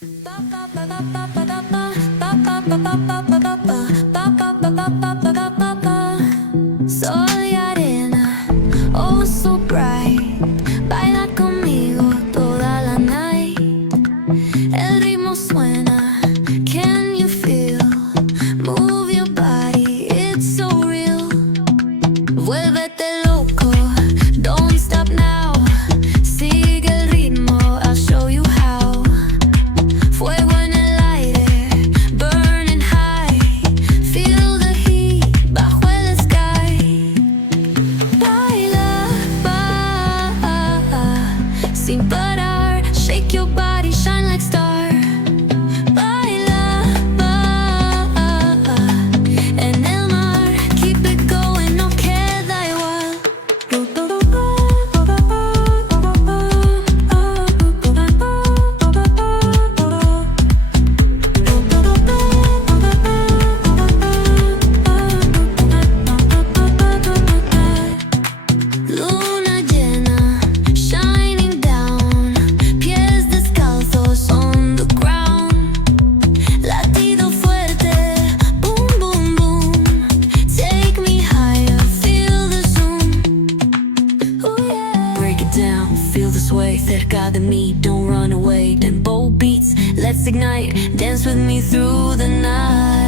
Soy arena, oh so bright. Baila conmigo toda la night. El ritmo suena, can you feel? Move your body, it's so real. Vuélvete loco, don't stop now. Sigue el ritmo, I'll show you how. Fuego en el aire, burning high. Feel the heat bajo el sky. Baila, sin parar. Shake your body, shine like star. Baila, en el mar. Keep it going, no queda igual. Luna llena, shining down. Pies descalzos on the ground. Latido fuerte, boom, boom, boom. Take me higher, feel the zoom. Ooh, yeah. Break it down, feel the sway. Cerca de mí, don't run away. Tempo beats, let's ignite. Dance with me through the night.